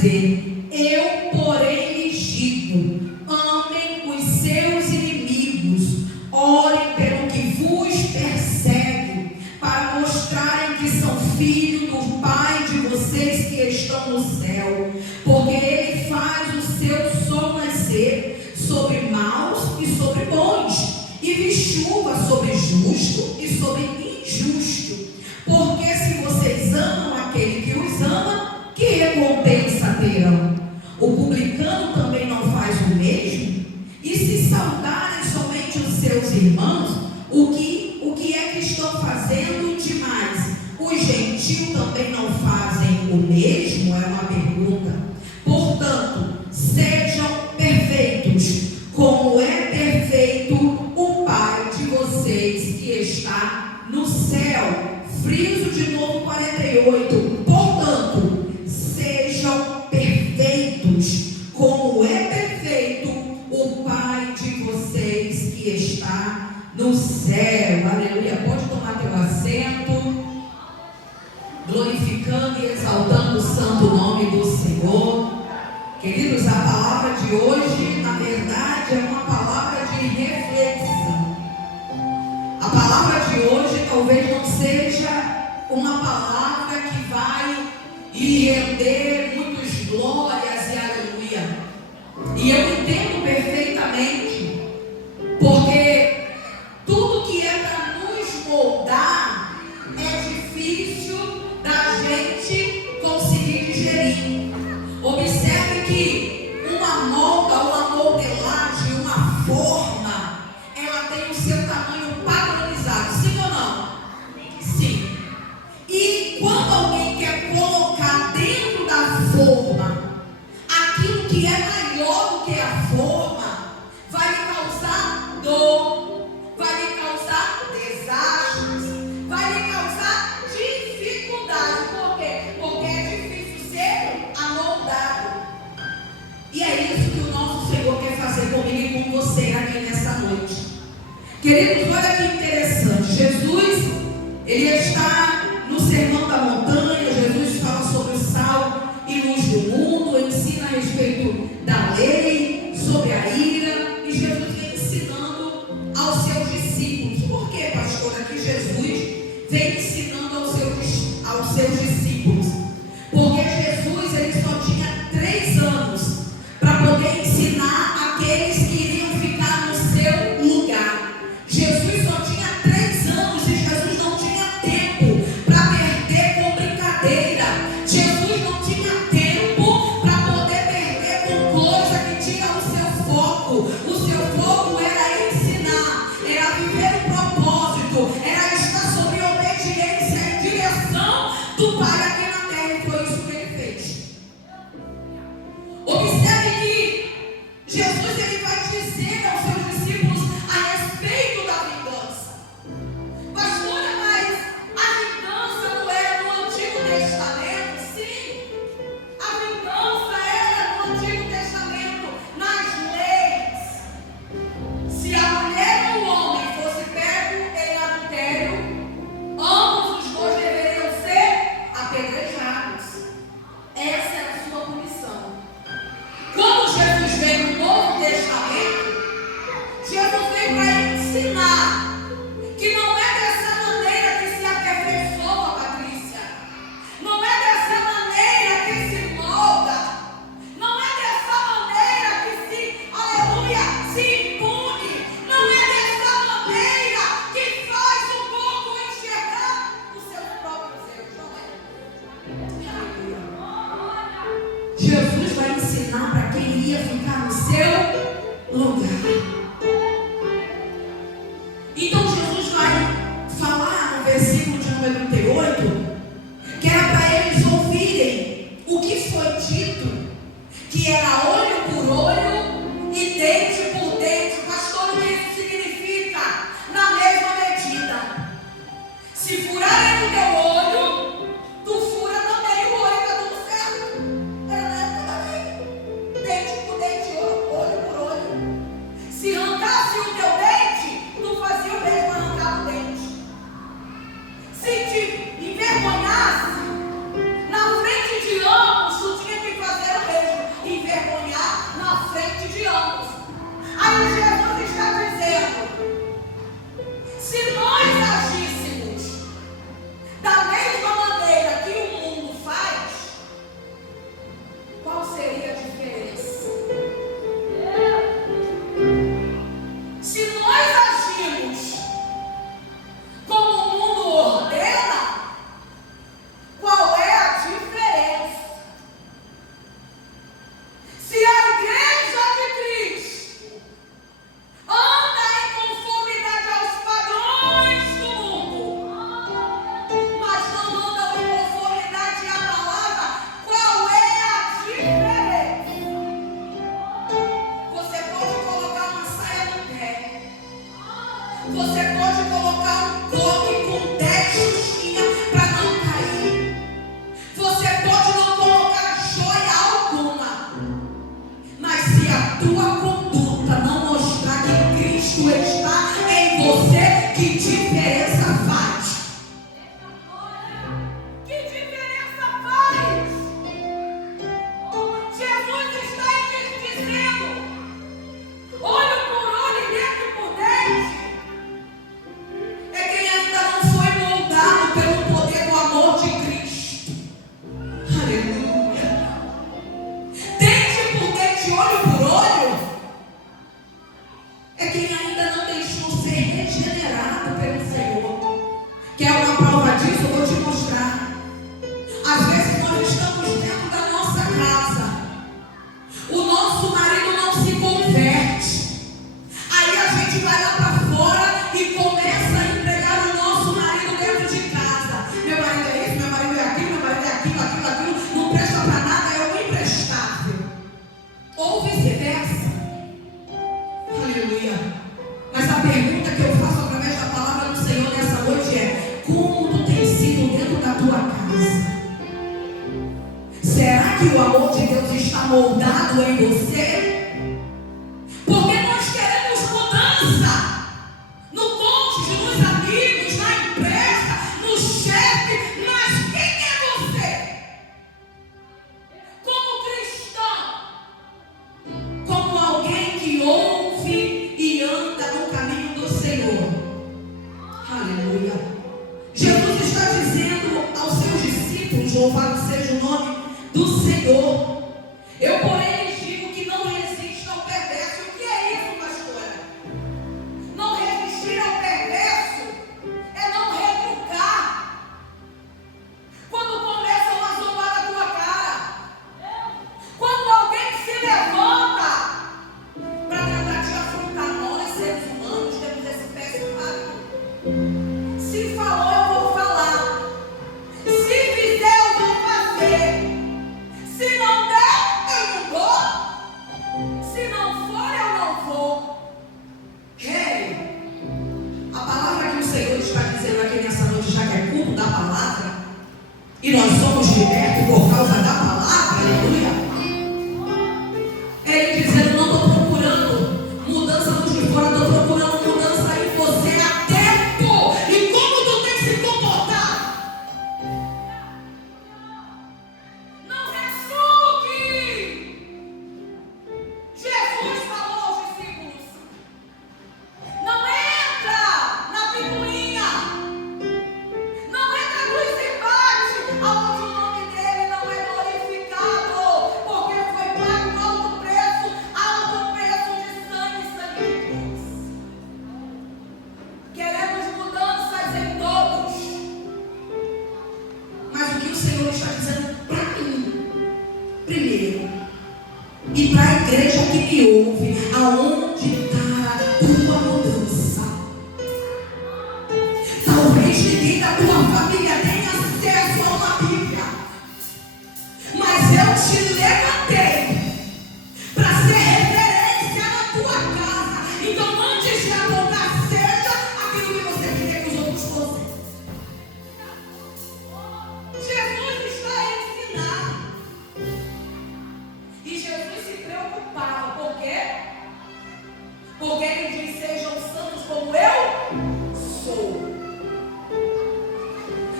dizer: eu, porém, lhes digo, amem os seus inimigos, orem pelo que vos persegue, para mostrarem que são filhos do Pai de vocês que estão no céu, porque Ele faz o seu sol nascer sobre maus e sobre bons, e vi chuva sobre justo e sobre injusto. Porque se vocês amam aquele que os ama, que recompensa terão? O publicano também não faz o mesmo? E se saudarem somente os seus irmãos, o que é que estão fazendo demais? Os gentios também não fazem o mesmo? É uma pergunta. Portanto, sejam perfeitos, como é perfeito o Pai de vocês que está no céu. Friso de novo 48. Portanto, sejam perfeitos, como é perfeito o Pai de vocês que está no céu. Aleluia. Pode tomar teu assento, glorificando e exaltando o santo nome do Senhor. Queridos, a palavra de hoje, na verdade, é uma palavra de reflexão. A palavra de hoje talvez não seja uma palavra que vai lhe render muitas glórias e aleluia. E eu entendo perfeitamente, porque tudo que é para nos moldar é difícil da gente conseguir digerir. Observe que uma molda, uma modelagem, uma forma, ela tem o seu tamanho padronizado, sim ou não? Sim. E quando alguém quer colocar dentro da forma aquilo que é maior do que a forma, vai lhe causar dor, vai lhe causar desastres, vai lhe causar dificuldade. Por quê? Porque é difícil ser amoldado. E é isso que o nosso Senhor quer fazer comigo e com você aqui nessa noite. Queridos, olha que interessante. Jesus, Ele está no Sermão da Montanha. Jesus fala sobre o sal e luz do mundo, ensina a respeito da lei, sobre a ira, e Jesus vem ensinando aos seus discípulos. Por que, pastora, que Jesus vem ensinando aos seus discípulos? Porque Jesus, ele só tinha 3 anos para poder ensinar aqueles que iriam ficar no seu lugar. Jesus só tinha 3 anos e Jesus não tinha tempo para perder com brincadeira. Jesus não tinha tempo para poder perder com coisa que tira o seu foco. O seu foco era ensinar, era viver o propósito, era estar sob obediência e direção do Pai aqui na terra, e foi isso que ele fez. Observe que Jesus, ele vai dizer aos seus discípulos a respeito da vingança. Pastora, mas a vingança não era no Antigo Testamento? Sim, a vingança era no Antigo Testamento, nas leis. Se a mulher ou o homem fosse pego em adultério, ambos os dois deveriam ser apedrejados. Essa era a sua punição. Quando Jesus veio no Novo Testamento, Jesus veio para ensinar que não é dessa maneira que se aperfeiçoa, Patrícia. Não é dessa maneira que se molda. Não é dessa maneira que se, aleluia, se impune. Não é dessa maneira que faz o povo enxergar os seus próprios erros. Não é. Aleluia. Jesus vai ensinar para quem iria ficar no seu lugar. Então Jesus vai falar no versículo de número 38 que era para eles ouvirem o que foi dito, que era olho por olho e dente por dente. Pastor, o que isso significa? Na mesma medida. Se furarem no teu olho, tu fura também o olho, está tudo certo. Era na época da lei. Dente por dente, olho por olho. Se que o amor de Deus está moldado em você? Porque nós queremos mudança no cônjuge, nos amigos, na empresa, no chefe. Mas quem é você? Como cristão, como alguém que ouve e anda no caminho do Senhor. Aleluia. Jesus está dizendo aos seus discípulos, louvado seja o nome do Senhor: eu, porém, lhes digo que não resistam ao perverso. O que é isso, pastora? Não resistir ao perverso é não retrucar. Quando começam a zombar da tua cara, quando alguém se levanta para tentar te afrontar, nós, seres humanos, temos esse péssimo hábito. Se falou, eu vou falar. Se fizer, eu vou fazer. Se não der, eu não dou. Se não for, eu não vou. Ei, a palavra que o Senhor está dizendo aqui nessa noite, já que é culto da palavra, e nós somos libertos por causa da palavra, aleluia. É Ele dizendo: não estou procurando mudança dos de fora, estou procurando mudança em você a tempo. E como tu tem se comportado? Não retruque. Jesus falou aos discípulos: não entra na picuinha, não entra no embate, aonde o nome dele não é glorificado, porque foi pago alto preço de sangue de cruz. Queremos mudanças em todos, mas o que o Senhor está dizendo para mim, primeiro, e para a igreja que me ouve: aonde está a tua mudança? Talvez ninguém da tua família tenha acesso a uma Bíblia, mas eu te levantei para ser referência na tua casa. Então, antes de apontar, seja aquilo que você queria que os outros fossem. Jesus está a ensinar. E Jesus se preocupava. Por quê? Porque ele diz: sejam santos como eu sou.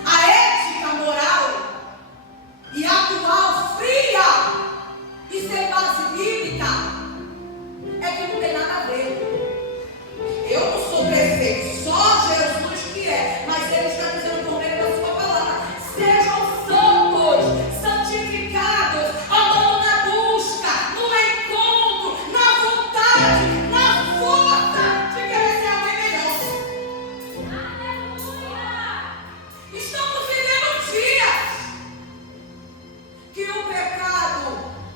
A ética moral e atual fria e sem base bíblica é que não tem nada a ver. Eu não sou perfeito, só Jesus que é. Mas ele está dizendo por meio da sua palavra: sejam santos, santificados, andando na busca, no encontro, na vontade, na força de querer ser alguém melhor. Estamos vivendo dias que o pecado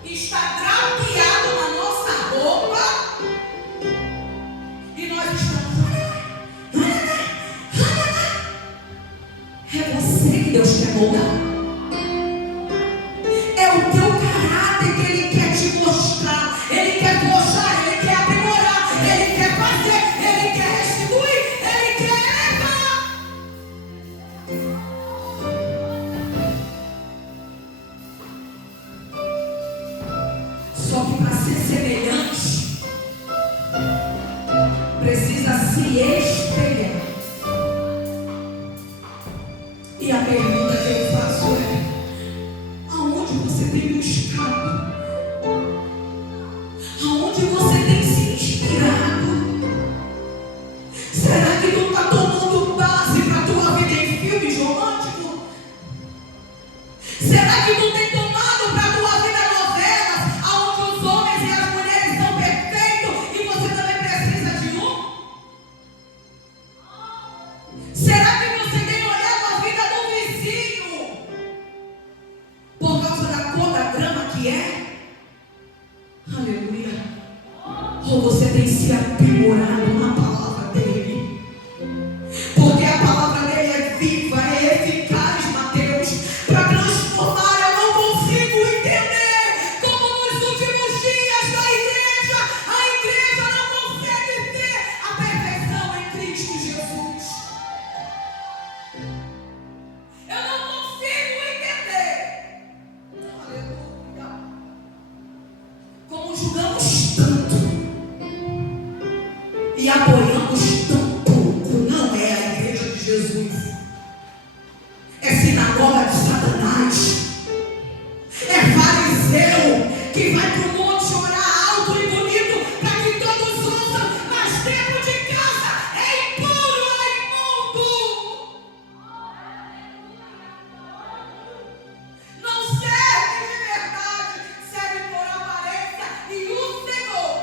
está drapeado na nossa roupa e nós estamos. É você que Deus quer moldar. É o teu caráter que Ele quer te mostrar. Ele quer mostrar, Ele quer aprimorar, Ele quer fazer, Ele quer restituir, Ele quer elevar. Só que para ser semelhante, precisa se espelhar. E a pergunta que eu faço é: aonde você tem buscado? Aonde você tem se inspirado? Será que não está tomando base para a tua vida em filmes românticos? Será que não tem tomado para a tua vida novelas, aonde os homens e as mulheres são perfeitos e você também precisa de um? Será que você tem olhado a vida do vizinho por causa da cor da grama que é? Aleluia. Ou você tem se aprimorado na palavra dele? Porque a palavra dele é viva, é eficaz, Mateus, para transformar. Eu não consigo entender como nos últimos dias da igreja, a igreja não consegue ver a perfeição em Cristo Jesus. Eu não consigo entender. Aleluia. conjugamos tanto e apoiamos tão pouco. Não é a igreja de Jesus, é sinagoga de Satanás, é fariseu que vai para o monte orar alto e bonito para que todos ouçam, mas dentro de casa é impuro, é imundo. Não serve de verdade, serve por aparência. E o Senhor,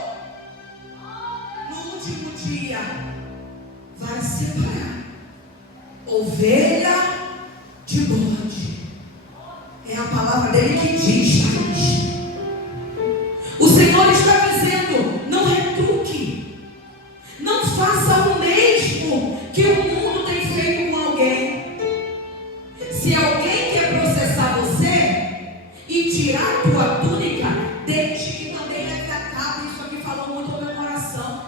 no último dia, vai separar ovelha de bode. É a palavra dele que diz, Thaís. O Senhor está dizendo: não retruque, não faça o mesmo que o mundo tem feito com alguém. Se alguém quer processar você e tirar a tua túnica, deixe que também leve a cabo. Isso aqui falou muito ao meu coração.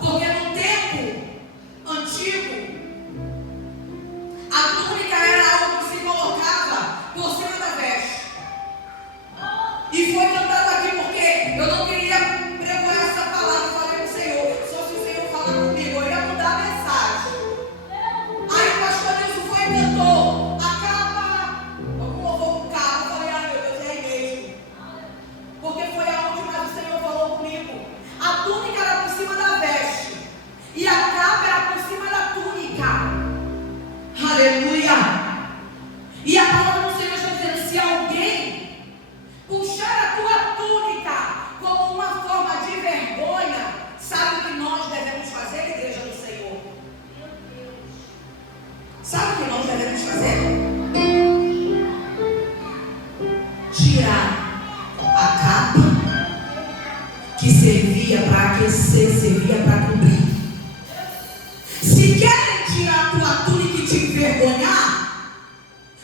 Porque no tempo antigo, a túnica era algo que se colocava por cima da veste. E foi cantado aqui porque eu não queria pregoar essa palavra. Eu falei com o Senhor, só se o Senhor falar comigo, eu ia mudar a mensagem. Aí o pastor Nilson foi e cantou a capa, como eu vou com capa. Eu falei, meu Deus, é aí mesmo. Porque foi aonde mais o Senhor falou comigo. A túnica era por cima da veste e a capa era por cima da túnica. Aleluia. E a palavra do Senhor está dizendo: se alguém puxar a tua túnica como uma forma de vergonha, sabe o que nós devemos fazer, igreja do Senhor? Sabe o que nós devemos fazer? Tirar a capa que servia para aquecer, servia para cobrir. Se querem tirar a tua túnica e te envergonhar,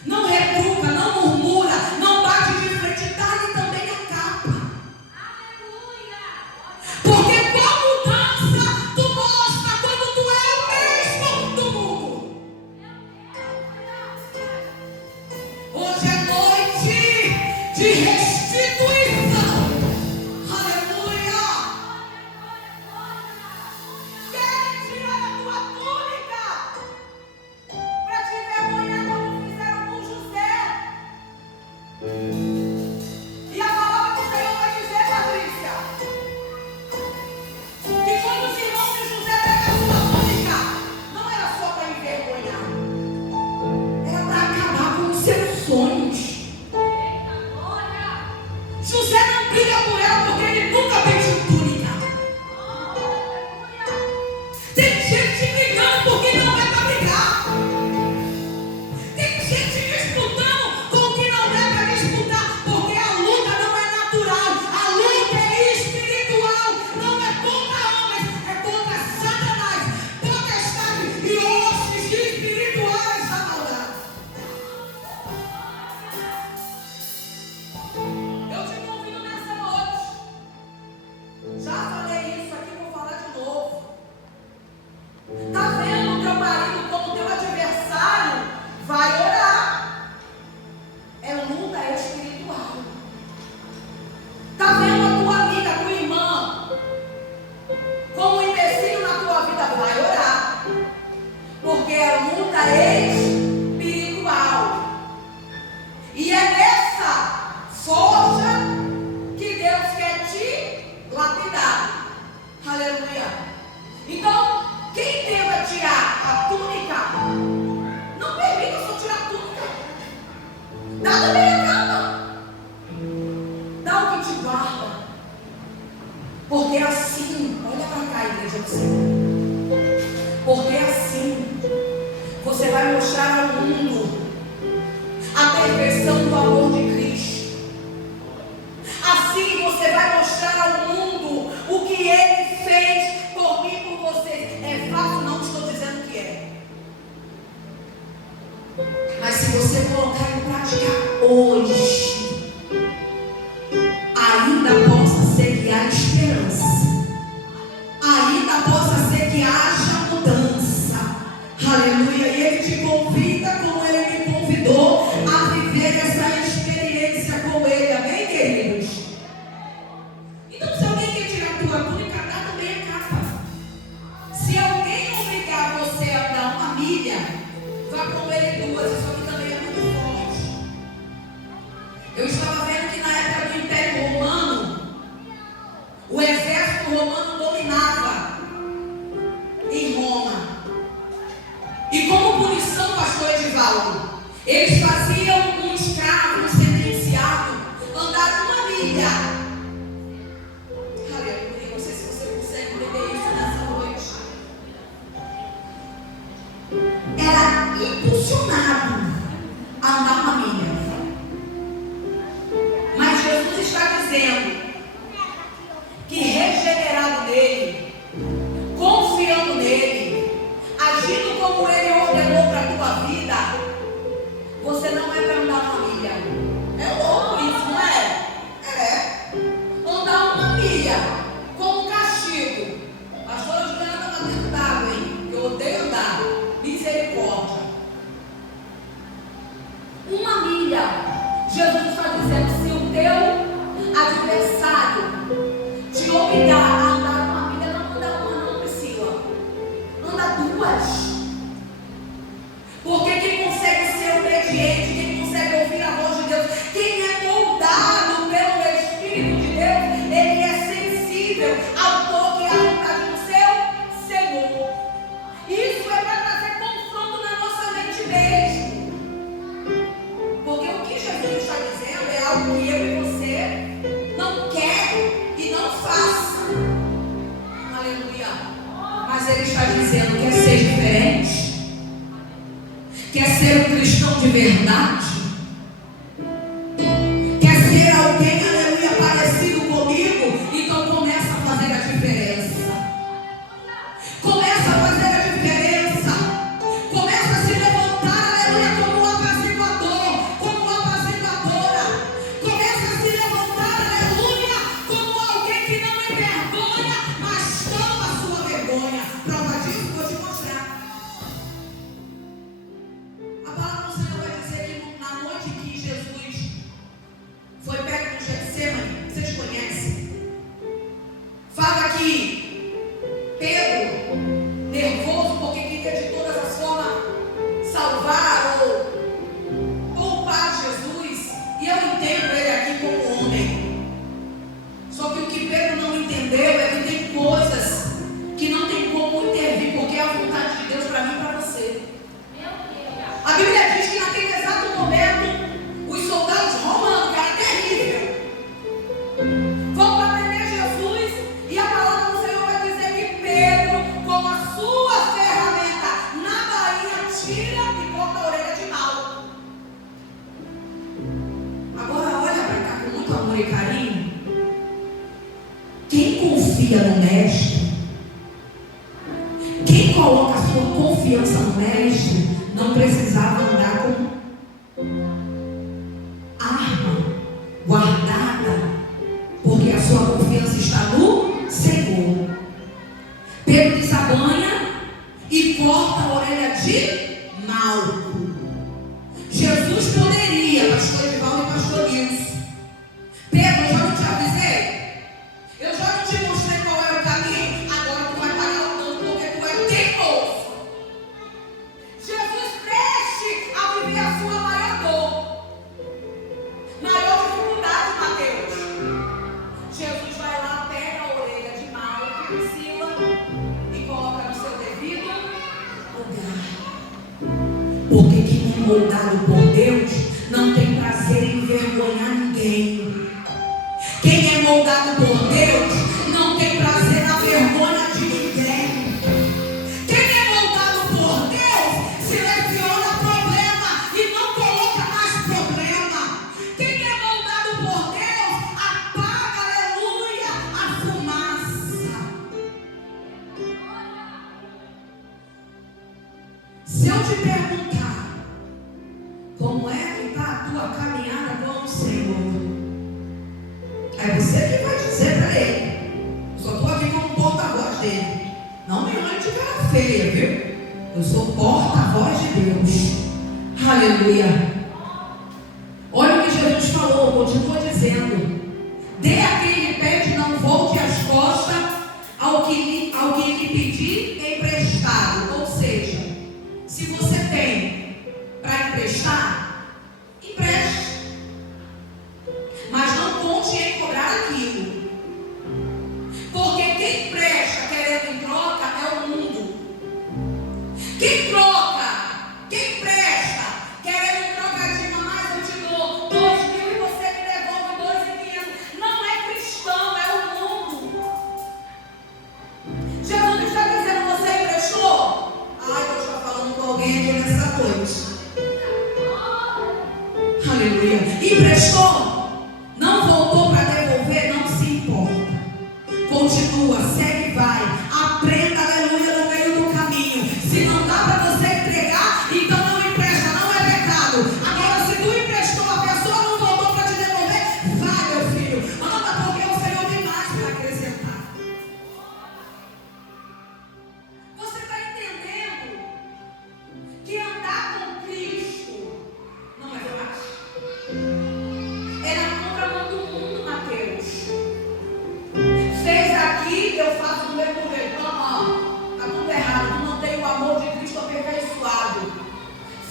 não retruca, não murmura, não bate de frente, dá-lhe também a capa. Porque com mudança tu mostra quando tu é o mesmo do mundo. Hoje é noite de restituição. Aleluia. Querem tirar a tua túnica para te envergonhar como fizeram com José. E a palavra do Senhor vai dizer, Patrícia, que quando os irmãos de José pegaram a sua túnica, não era só para envergonhar, era para acabar com os seus sonhos. José não briga por ela porque ele nunca pediu túnica. Tem gente brigando porque não é para brigar. Tem gente disputando com o que não é para disputar, porque a luta não é natural, a luta é espiritual, não é contra homens, é contra Satanás, potestade e hostes espirituais da maldade. Eu te convido nessa noite, já falei isso aqui, vou falar de novo. Tá vendo o teu marido como teu adversário? Vai orar. É luta espiritual. Tá vendo a tua amiga, a tua irmã como um empecilho na tua vida? Vai orar. Porque é luta espiritual. E é nessa forja que Deus quer te lapidar. Aleluia. Então, quem tenta tirar a túnica, não permita só tirar a túnica. Dá também a capa. Dá o que te guarda. Porque assim, olha para cá, igreja do Senhor. Porque assim, você vai mostrar ao mundo a perfeição do amor de Cristo. Assim você vai mostrar ao mundo o que Ele fez por mim e por você. É fácil? Não estou dizendo que é. Mas se você colocar em prática hoje, ainda possa ser que há esperança, ainda possa ser que haja mudança. Aleluia. E Ele te convida, como Ele me convidou, a viver essa experiência com Ele. Amém, queridos? Eles faziam um escravo, um sentenciado, andar 1 milha. Aleluia, não sei se você consegue entender isso nessa noite. Era impulsionado a andar 1 milha. Mas Jesus está dizendo que regenerado nele, confiando nele, agindo como ele ordenou para a tua vida, você não é para andar 1 milha. É louco isso, não é? É. Andar 1 milha como castigo. Pastora Juliana estava dentro d'água, hein? Eu odeio andar. Misericórdia. 1 milha. Jesus está dizendo: se o teu adversário te obrigar a andar 1 milha, não anda uma, não, Priscila. Anda 2. Porque quem consegue ser obediente, quem consegue ouvir a voz de Deus, quem é moldado pelo Espírito de Deus, ele é sensível ao toque e à vontade do seu Senhor. Isso é para trazer confronto na nossa mente mesmo. Porque o que Jesus está dizendo é algo que eu e você não quer e não faça. Aleluia. Mas ele está dizendo: quer ser diferente? Quer ser um cristão de verdade? Quer ser alguém, aleluia, parecido comigo? Então começa a fazer a diferença. Começa a fazer a diferença. Começa a se levantar, aleluia, como um apaziguador, como uma apaziguadora. Começa a se levantar, aleluia, como alguém que não envergonha, mas toma a sua vergonha. Prova disso, vou te mostrar. A palavra do Senhor vai dizer que na noite que Jesus foi pego no Getsemane, vocês conhecem? Fala que Pedro, nervoso porque queria de todas as formas salvar ou poupar Jesus, e eu entendo ele aqui como homem. Só que o que Pedro não entendeu é que tem coisas que não tem como intervir, porque é a vontade de Deus para mim e para você. A Bíblia diz que naquele exato momento, os soldados romanos, que era terrível, vão para prender Jesus, e a palavra do Senhor vai dizer que Pedro, com a sua ferramenta na bainha, tira e corta a orelha de mal. Agora olha para cá com muito amor e carinho. Quem confia no Mestre, quem coloca a sua confiança no Mestre, não precisava andar com arma guardada, porque a sua confiança está no Senhor. Pedro desabanha e corta a orelha de Malco. Jesus poderia, pastor Edivaldo e pastor Nilson. Pedro, eu já não te avisei? Eu já não te mostrei qual era o caminho? Agora tu vai pagar o dano porque tu é teimoso. Jesus preste a viver a sua maior dor, maior dificuldade, Mateus. Jesus vai lá, pega a orelha de Malco, Priscila, e coloca no seu devido lugar. Porque quem é moldado por Deus não tem prazer em envergonhar ninguém. Quem é moldado por Deus não tem prazer na vergonha de ninguém. Quem é moldado por Deus seleciona problema e não coloca mais problema. Quem é moldado por Deus apaga, aleluia, a fumaça. Se eu te perguntar como é que está a tua caminhada com o Senhor, é você que vai dizer para ele. Eu só estou aqui como porta-voz dele. Não me olhe de cara feia, viu? Eu sou porta-voz de Deus. Aleluia. Olha o que Jesus falou, continua dizendo: dê a quem lhe pede, não volte as costas ao que lhe pedir emprestado. Ou seja, se você tem para emprestar, empreste. Mas não conte em cobrar aquilo. Porque quem presta querendo em troca é o mundo. Quem troca, quem presta querendo em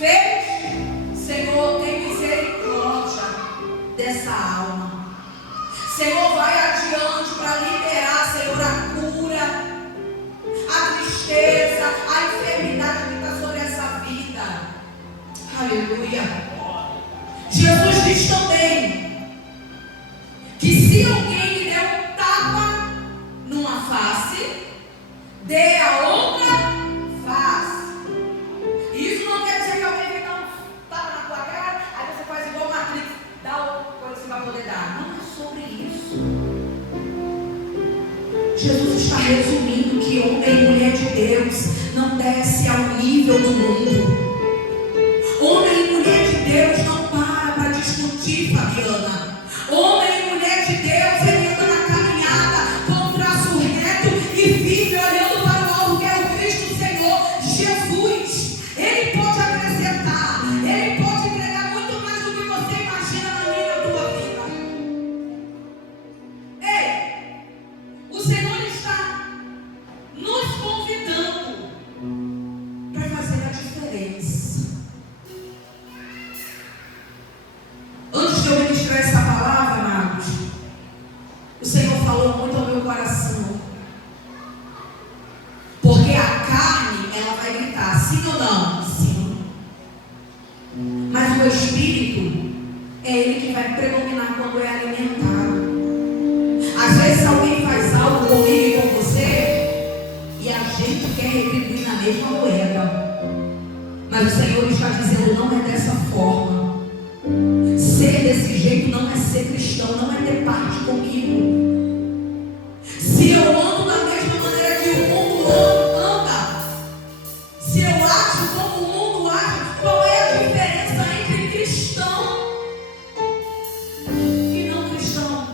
fez, Senhor, tem misericórdia dessa alma. Senhor, vai adiante para liberar, Senhor, a cura, a tristeza, a enfermidade que está sobre essa vida. Aleluia. Jesus diz também que se alguém lhe der um tapa numa face, dê a outra face. Isso não quer dizer que alguém vem dar um tapa na tua cara, aí você faz igual Matrix, dá outra coisa que você vai poder dar. Não é sobre isso. Jesus está resumindo que homem e mulher de Deus não desce ao nível do mundo. Homem e mulher de Deus não para discutir, Fabiana. Homem e mulher de Deus, ele anda na caminhada com um traço reto e vive olhando para o alvo que é o Cristo Senhor, Jesus. Ele pode acrescentar, ele pode entregar muito mais do que você imagina na minha e na tua vida. Ei, o Senhor está nos convidando para fazer a diferença. Antes de eu ministrar essa palavra, amados, o Senhor falou muito ao meu coração. Porque a carne, ela vai gritar, sim ou não? Sim. Mas o Espírito é ele que vai predominar quando é alimentado. Às vezes alguém faz algo comigo e com você, e a gente quer retribuir na mesma moeda. Mas o Senhor está dizendo, não é dessa forma. Ser desse jeito não é ser cristão, não é ter parte comigo. Se eu ando da mesma maneira que o mundo anda, se eu acho como o mundo age, qual é a diferença entre cristão e não cristão?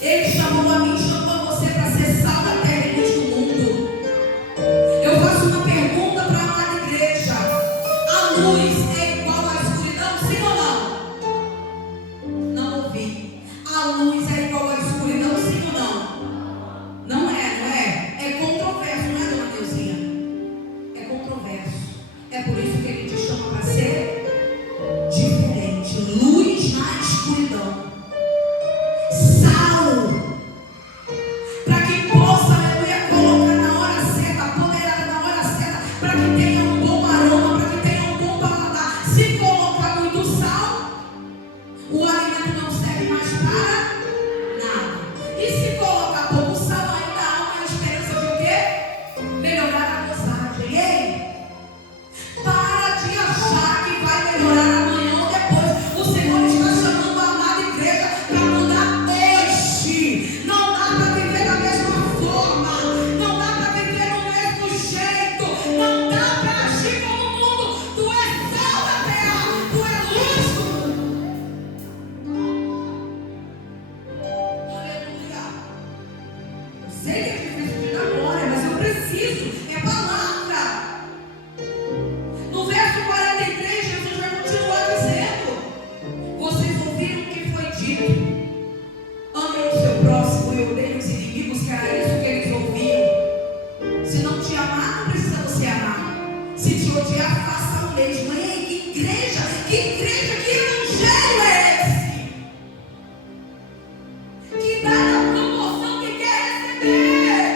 Ele chamou a mim, chamou a você para ser sal da terra e luz do mundo. Eu faço uma pergunta para a amada igreja: a luz é igual à escuridão, sim ou não? Não ouvi. A luz é igual à escuridão, sim ou não? Não é, não é? É controverso, não é, dona Neuzinha? É controverso. É por isso que ele te chama para ser diferente. Luz na escuridão. Sal. Para que possa, aleluia, colocar na hora certa, apoderar na hora certa, para que tenha um bom aroma, para que tenha um bom paladar. Se colocar muito sal, o alimento não serve mais para nada. E se colocar pouco sal, ainda há uma esperança de o quê? Melhorar a dosagem. Ei, para de achar que vai melhorar amanhã ou depois. O Senhor está chamando a amada igreja para mudar hoje. Não dá para viver da mesma forma. Não dá para viver do mesmo jeito. Não dá para agir como o mundo. Tu és sal da terra. Tu és luz do mundo. Aleluia. Eu sei que é difícil de dar glória, mas eu preciso. É palavra. No verso 43, Jesus vai continuar dizendo: vocês ouviram o que foi dito. Amem o seu próximo e odeiem os inimigos, que era isso que eles ouviam. Se não te amar, não precisa você amar. Se te odiar, faça o mesmo. Ei, que igreja, que evangelho é esse? Que dá na proporção que quer receber.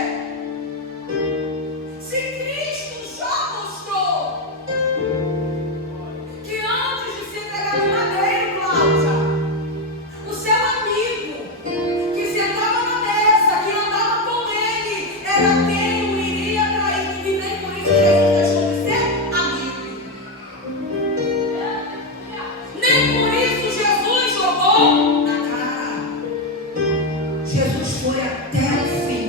Se Cristo já mostrou que antes de se entregar no madeiro, Cláudia, o seu amigo que sentava na mesa, que andava com ele, era quem o iria trair. E nem por isso Jesus deixou de ser amigo. Nem por isso Jesus jogou na cara. Jesus foi até o fim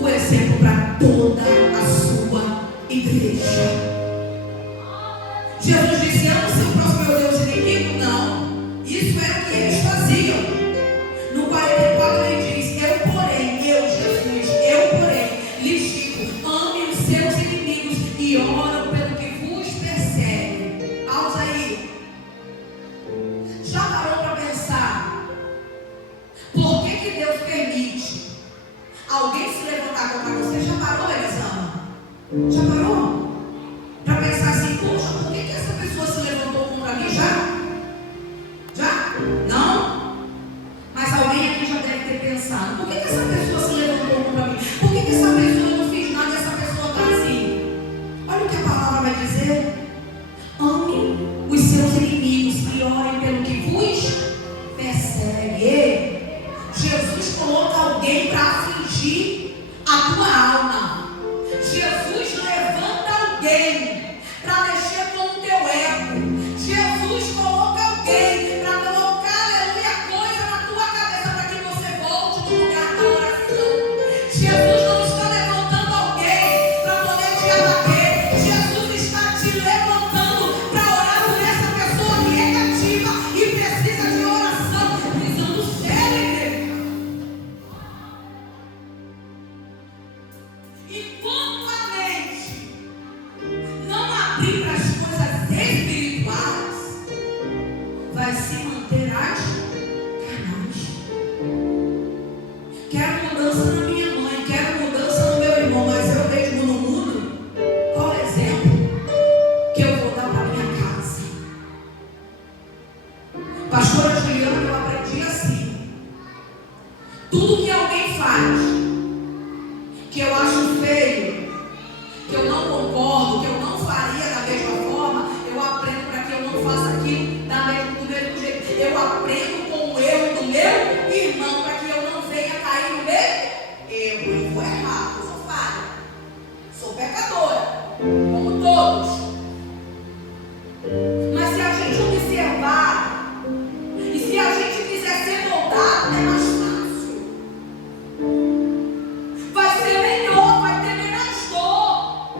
o exemplo para toda a sua igreja. Jesus disse: ama o seu próximo e odeia os inimigos? Não. Isso era o que eles faziam. No 44 ele diz: eu porém, lhes digo, ame os seus inimigos e oram pelo que vos persegue. Pausa aí. Já parou para pensar por que Deus permite alguém se levantar contra você? Já parou, Elisama? Já parou? Não? Mas alguém aqui já deve ter pensado: por que essa pessoa se levantou contra mim? Por que essa pessoa não fez nada e essa pessoa está assim? Olha o que a palavra vai dizer: ame os seus inimigos e orem pelo que vos persegue. Jesus coloca alguém para afligir a tua alma. Jesus levanta alguém para mexer com o teu ego. Jesus coloca alguém para colocar, aleluia, coisa na tua cabeça para que você volte no lugar da oração. Jesus não está levantando alguém para poder te abater. Jesus está te levantando para orar por essa pessoa que é cativa e precisa de oração, precisando ser igreja. Enquanto a mente não abrir para as coisas espirituais, vai se manter as carnais. Quero mudança na minha mãe, quero mudança no meu irmão, mas eu mesmo no mundo, qual é o exemplo que eu vou dar para minha casa? Pastora Juliana, eu aprendi assim: tudo que alguém faz que eu acho feio, que eu não concordo, que eu não faria da mesma forma, eu aprendo para que eu não faça aquilo do mesmo jeito. Eu aprendo com o erro do meu irmão para que eu não venha cair no meu erro. Eu vou errar, eu sou falha, sou pecadora, como todos. Mas se a gente observar e se a gente quiser ser moldado, é mais fácil. Vai ser melhor, vai ter menos dor,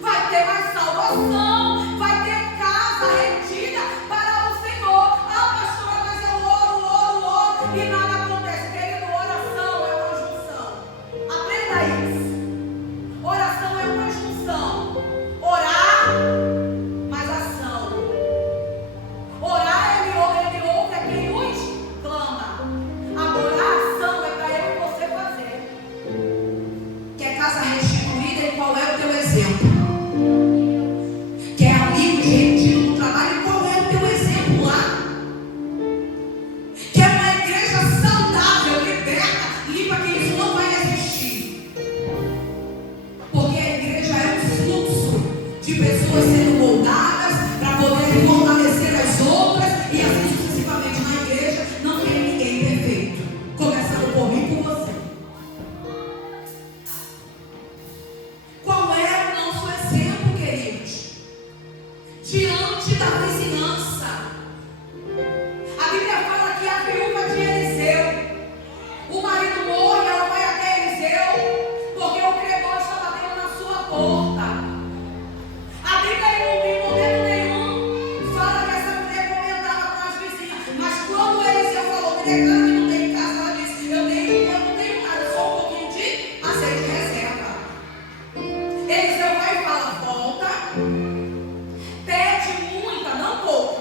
vai ter mais salvação, vai ter casa retida para o Senhor. Ah, pastora, mas eu oro e nada acontece. Querido, oração é uma junção. Aprenda isso. Oração é uma junção. Orar mais ação. Orar, ele ouve é quem nos clama. Agora a ação é para eu e você fazer. Quer casa restituída, e qual é o teu exemplo? Quer amigos retidos no trabalho, e qual é o teu exemplo lá? Quer uma igreja saudável, liberta, limpa, que isso não vai existir. Porque a igreja é um fluxo de pessoas sendo moldadas para poderem fortalecer as outras, e assim sucessivamente. Na igreja não tem ninguém perfeito, começando por mim e por você. Qual é o nosso exemplo, queridos? Diante da vizinhança. A Bíblia fala que a viúva de Eliseu, o marido morre, ela vai até Eliseu, porque o credor está batendo na sua porta. A Bíblia em momento nenhum fala que essa mulher comentava com as vizinhas, mas quando Eliseu falou, me declara que não tem casa, ela disse: eu não tenho nada, só um pouquinho de azeite de reserva. Eliseu vai e fala: volta, pede muita, não pouca,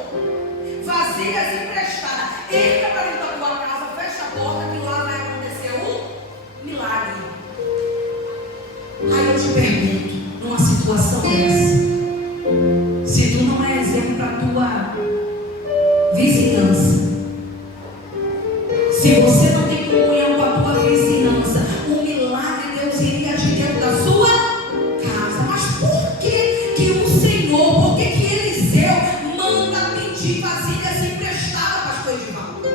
vasilhas emprestadas, entra para dentro da tua casa, fecha a porta, que lá vai acontecer um milagre. Aí eu te pergunto, numa situação dessa, se tu não é exemplo para a tua vizinhança, se você não tem comunhão com a tua vizinhança, o milagre Deus iria agir dentro da sua casa. Mas por que o Senhor, por que Eliseu manda pedir vasilhas emprestadas, pastor Edivaldo?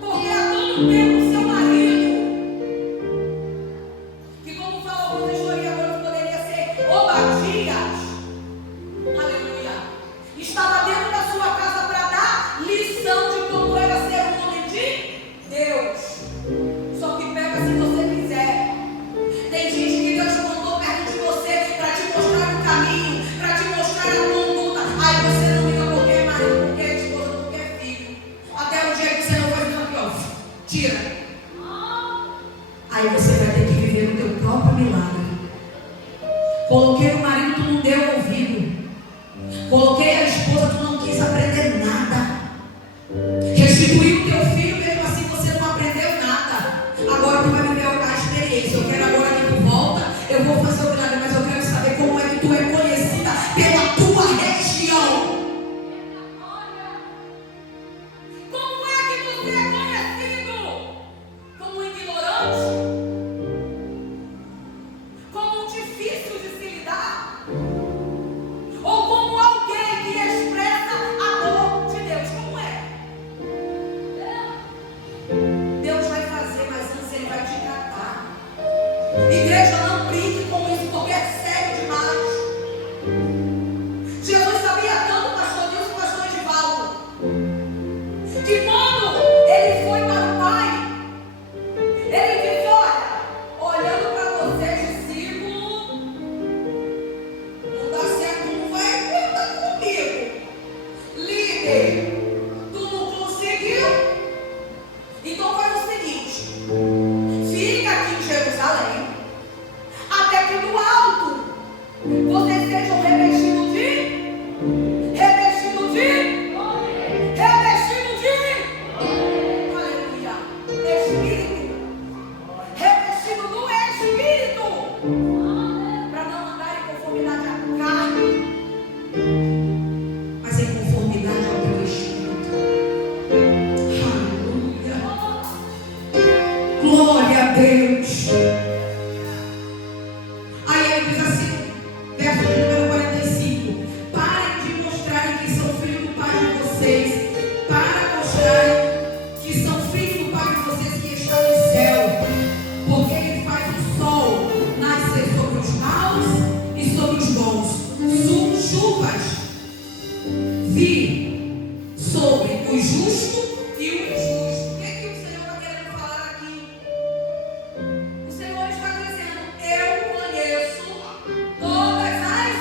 Porque há todo tempo seu marido, que como falou o historiador, poderia ser Obadias, aleluia, estava dentro da sua casa para dar lição de como era ser um homem de Deus. Só que pega se você quiser. Tem gente que Deus mandou perto de você para te mostrar o caminho, para te mostrar a conduta. Aí você não fica porque é marido, porque é esposa, porque é filho. Até o dia que você não vai ficar pior. Tira. Aí você vai ter que viver o teu próprio milagre. Coloquei o marido, tu não deu ouvido. Coloquei a esposa, tu não quis aprender nada. Restituí o teu filho, mesmo assim você não aprendeu nada. Agora tu vai viver a experiência. Eu quero agora que tu volta, eu vou fazer o milagre, mas eu quero saber como é que tu é conhecida pela tua região. justo e o injusto. O que o Senhor está querendo falar aqui? O Senhor está dizendo: eu conheço todas as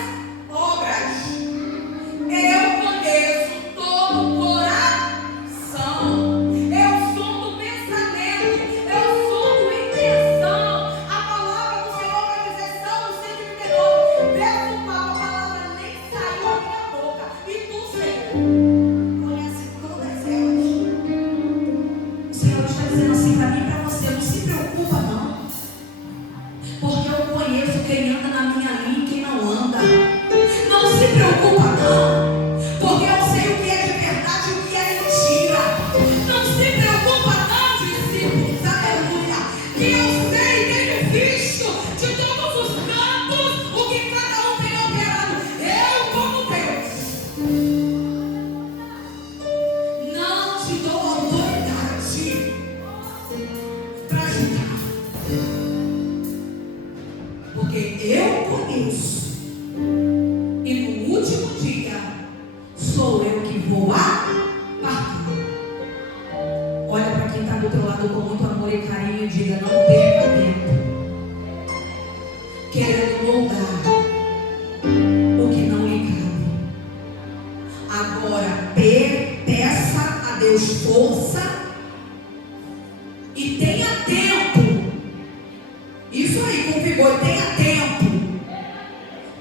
obras, eu conheço todo o coração, eu sou do pensamento, eu sou do intenção. A palavra do Senhor vai dizer, Salmo 139, verso 4, a palavra nem saiu da minha boca, e tu, Senhor, conhece todas elas. O Senhor está dizendo assim para mim e para você: não se preocupa não, porque eu conheço quem anda na minha linha e quem não anda. Não se preocupa não, porque eu sei o que é de verdade e o que é mentira. Não se preocupa não, discípulos, aleluia, que eu sei e tenho visto de todos os cantos o que cada um tem operado. Eu, como Deus, não te dou autoridade para julgar, porque eu conheço, e no último dia sou eu que vou partir. Olha para quem está do teu lado com muito amor e carinho e diga: não perca tempo querendo moldar o que não lhe cabe. Agora peça a Deus força e tenha tempo. Isso aí, com vigor, tenha tempo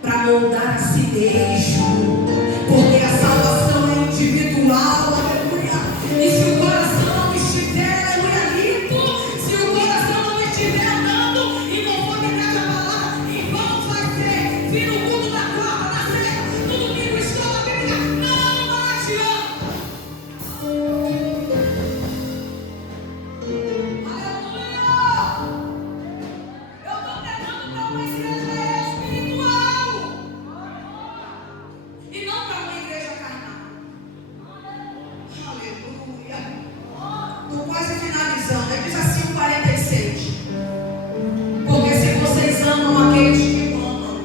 para moldar a si mesmo, porque a salvação é individual, aleluia. E se o coração não estiver, aleluia, limpo, se o coração não estiver andando e conformidade à palavra, em vão vai ser vir no mundo da quarta, da sexta, no domingo, escola bíblica, não adianta. Aleluia! Eu estou tentando para uma igreja espiritual e não para uma igreja carnal. Aleluia! Estou quase finalizando. Diz assim o 46. Porque se vocês amam aqueles que amam,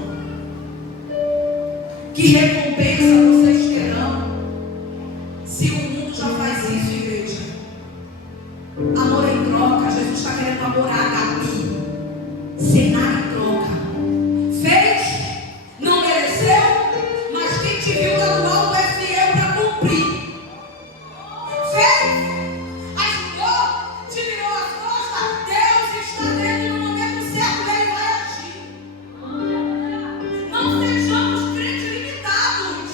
que recompensa vocês terão? Se o mundo já faz isso, igreja. Amor em troca. Jesus está querendo amor ágape, sem nada em troca. Fez, não mereceu, mas quem te viu lá no alto é fiel para cumprir. Fez, ajudou, te virou as costas, Deus está dentro no momento certo, Ele vai agir. Não sejamos crentes limitados.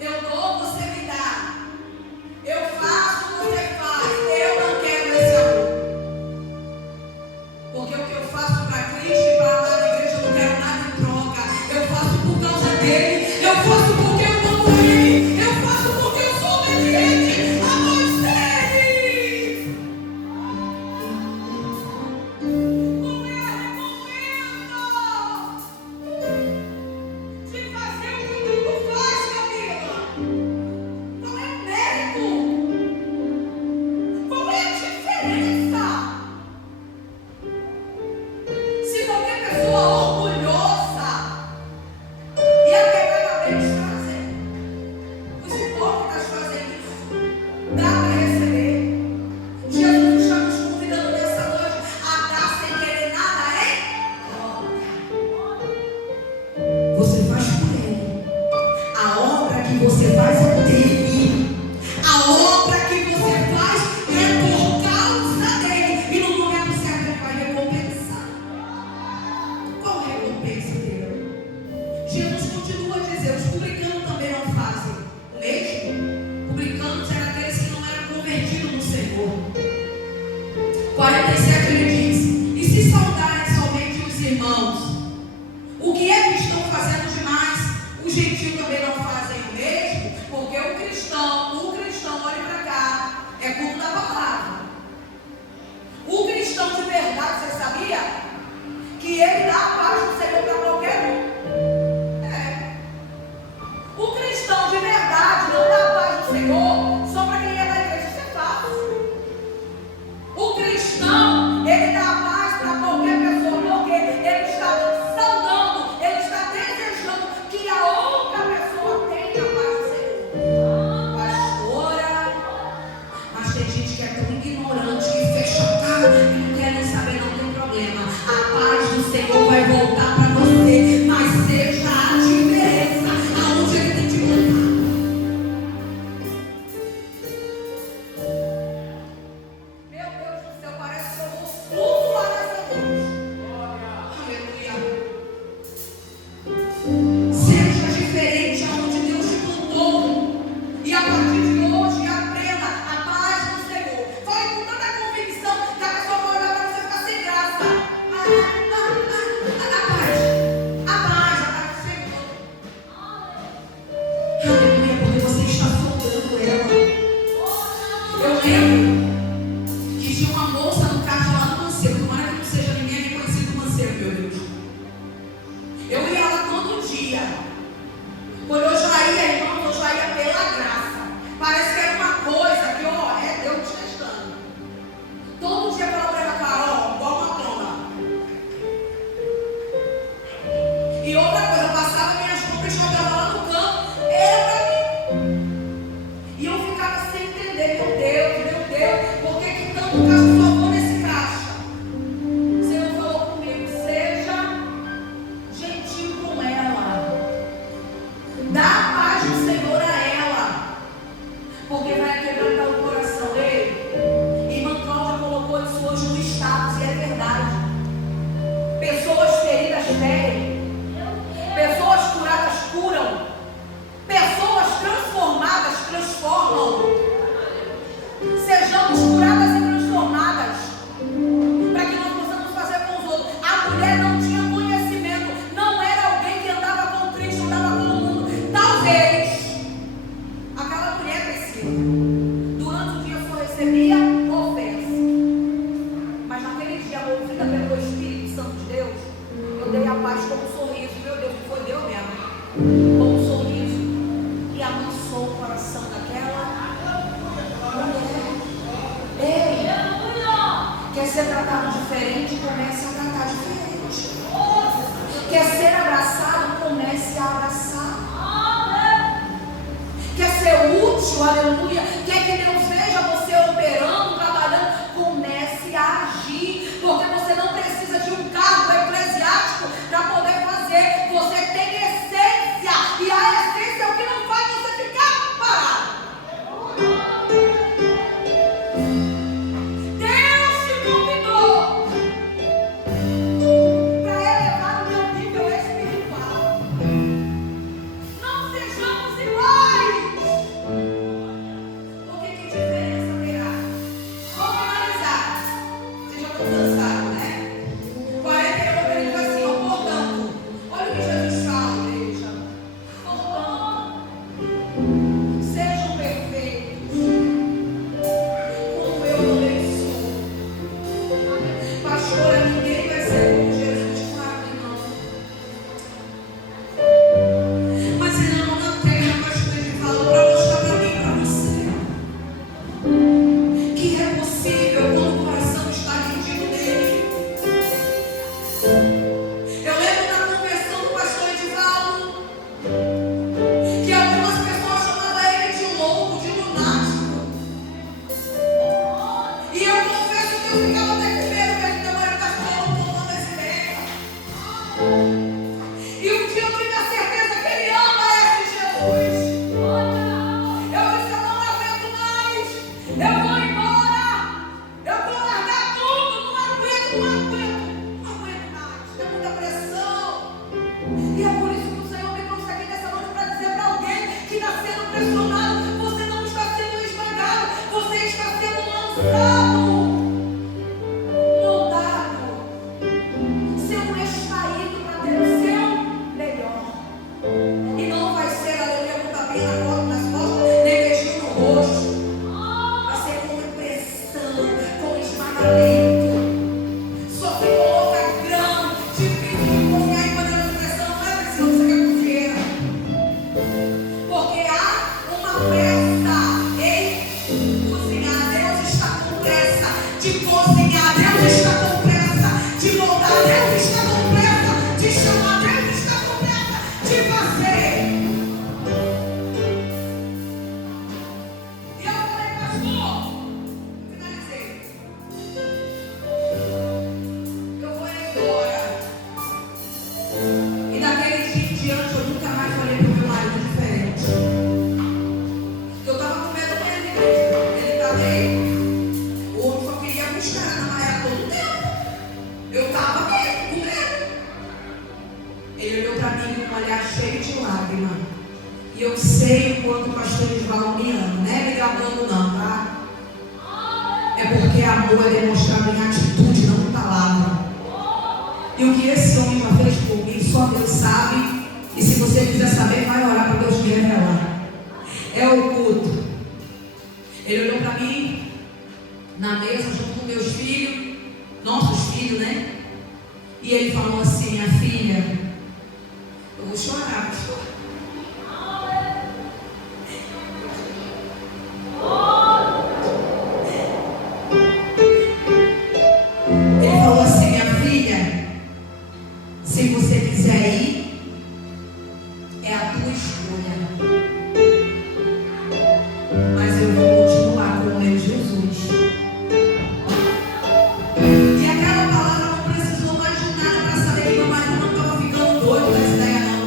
Eu dou, você me dá. Eu faço, você faz. Eu não quero esse amor. Porque o que eu faço para Cristo e para amar a igreja, eu não quero nada em troca. Eu faço por causa dele. Eu faço porque eu amo ele. Eu faço porque eu sou obediente a voz dele. Qual é a recompensa de fazer o que o mundo faz, Camila? Qual é o mérito? Qual é a diferença? Se qualquer pessoa orgulhosa e apegada fazem, os hipócritas fazem isso, dá para receber. Jesus está nos convidando nessa noite a dar sem querer nada em troca. Você faz por ele. A obra que você faz é dele. A obra que você faz é por causa dele. E no momento certo ele vai recompensar. Qual recompensa dele? Jesus continua a dizer: os publicanos também não fazem o mesmo. Publicanos eram aqueles que não eram convertidos no Senhor. 47 ele diz: e se saudarem somente os irmãos, o que é que estão fazendo demais? Os gentios também não fazem o mesmo, porque o cristão, olhe para cá, é culto da palavra. O cristão de verdade, você sabia? Que ele dá a paz do Senhor para qualquer um. É. O cristão de verdade não dá a paz do Senhor só para quem é da igreja, isso é fácil. O cristão, ele dá a paz para qualquer pessoa, porque ele está saudando, ele está desejando que a outra pessoa tenha a paz do Senhor. Pastora, ser tratado diferente, comece a tratar diferente. Quer ser abraçado, comece a abraçar. Quer ser útil, aleluia. Quer que Deus veja você operando, trabalhando, comece a agir. Porque você não precisa de um cargo eclesiástico para poder fazer. Você tem essência. E a essência é o que não faz você ficar parado. Deus te convidou para elevar o meu nível espiritual. Não sejamos iguais. Porque que diferença terá? Vamos analisar. Vocês já estão cansados, né? 48 ele diz assim, ó, portanto, olha o que Jesus fala, igreja. Portanto, sejam perfeitos, como eu também sou. Pastora, ninguém vai ser como Jesus, claro que não. Mas ele não na terra, pastor, ele falou para mostrar para mim e para você que é possível quando o coração está rendido nele. Eu lembro da conversão do pastor Edivaldo, que algumas pessoas chamavam ele de louco, de lunático. E eu confesso que eu ficava até com medo, porque ele demora estar falando, tomando essa ideia. E um dia eu tive a certeza que ele ama esse Jesus. Eu disse, eu não aguento mais. Eu vou embora. Eu vou largar tudo. Não aguento mais. Tem muita pressão. E é por isso que o Senhor me trouxe aqui nessa noite para dizer para alguém que está sendo pressionado: você não está sendo esmagado, você está sendo lançado, moldado, sendo extraído para ter o seu melhor. E não vai ser, aleluia, com tapinha nas costas, nem beijinho no rosto. Vai ser com pressão, com esmagamento. Só se coloca grão, difícil de confiar em panela de pressão, não é pressão que você quer confiar. Porque há uma pressa em cozinhar. Deus está com pressa de cozinhar. Deus está com pressa de moldar. Deus está com pressa de chamar. Deus está com pressa de fazer. E eu falei, pastor, finalizei. Eu vou embora. E daquele dia em diante eu nunca mais falei pro meu marido diferente. Eu estava com medo dele, igreja. Ele está bem. O outro só queria buscar na Maia todo o tempo. Eu estava mesmo, com medo. Ele olhou para mim com um olhar cheio de lágrima. E eu sei o quanto o pastor Edivaldo me ama. Não é me gabando não, tá? É porque amor é demonstrado em atitude, não em palavra. E o que esse homem já fez por mim, só Deus sabe. E se você quiser saber, vai orar para Deus me revelar. É o culto. Ele olhou para mim na mesa junto com meus filhos, nossos filhos, né? E ele falou assim: minha filha, eu vou chorar, pastor. Ele falou assim: minha filha, se você quiser ir, é a tua escolha. Mas eu vou continuar com o meu Jesus. E aquela palavra não precisou mais de nada para saber que meu marido não estava ficando doido dessa ideia, não.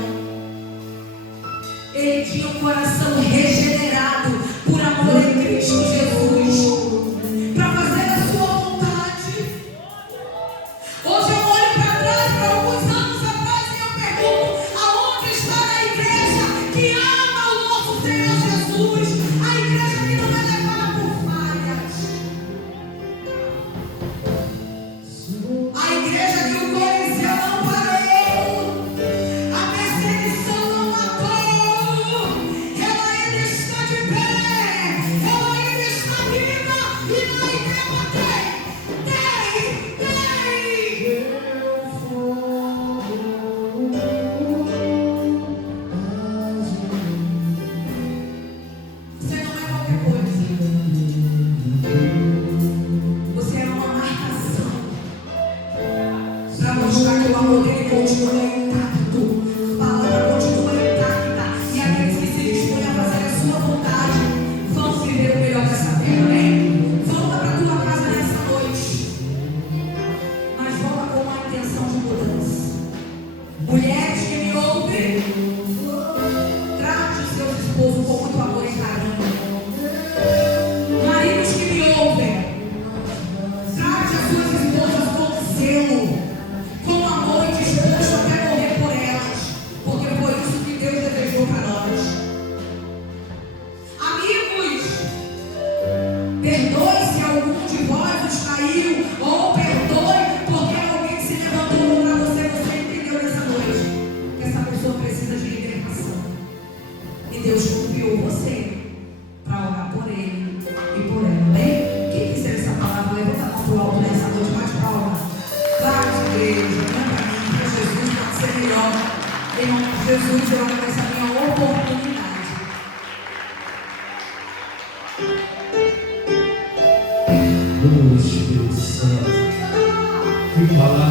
Ele tinha um coração regenerado por amor em Cristo Jesus, para fazer a sua vontade. Hoje eu olho para trás, para alguns anos atrás, e eu pergunto: aonde está a igreja que ama o nosso Senhor Jesus? A igreja que não é levada por falhas. A igreja que o Coliseu não parou. A perseguição não matou. Ela ainda está de pé. Ela ainda está viva. E na igreja tem. Você não é qualquer coisa. Você é uma marcação. continua intacto. A palavra continua intacta. E aqueles que se dispõem a fazer a sua vontade vão viver o melhor dessa terra, amém? Volta para a tua casa nessa noite, mas volta com uma intenção de mudança. Mulheres que me ouvem, trate os seus esposos com muito amor e carinho. Maridos que me ouvem, trate as suas esposas com zelo, com amor e disposto até morrer por elas, porque foi isso que Deus desejou para nós. Amigos, perdoe se algum de vós os traiu, ou perdoe porque alguém se levantou contra você. Você entendeu nessa noite que essa pessoa precisa de libertação, e Deus confiou você para orar por ele e por ela, amém? Quem quiser essa palavra, levanta a mão pro alto nessa noite, mais palma. Claro, igreja, não é para mim, para Jesus pode ser melhor. Em nome de Jesus, eu agradeço a minha oportunidade. Espírito Santo, que palavra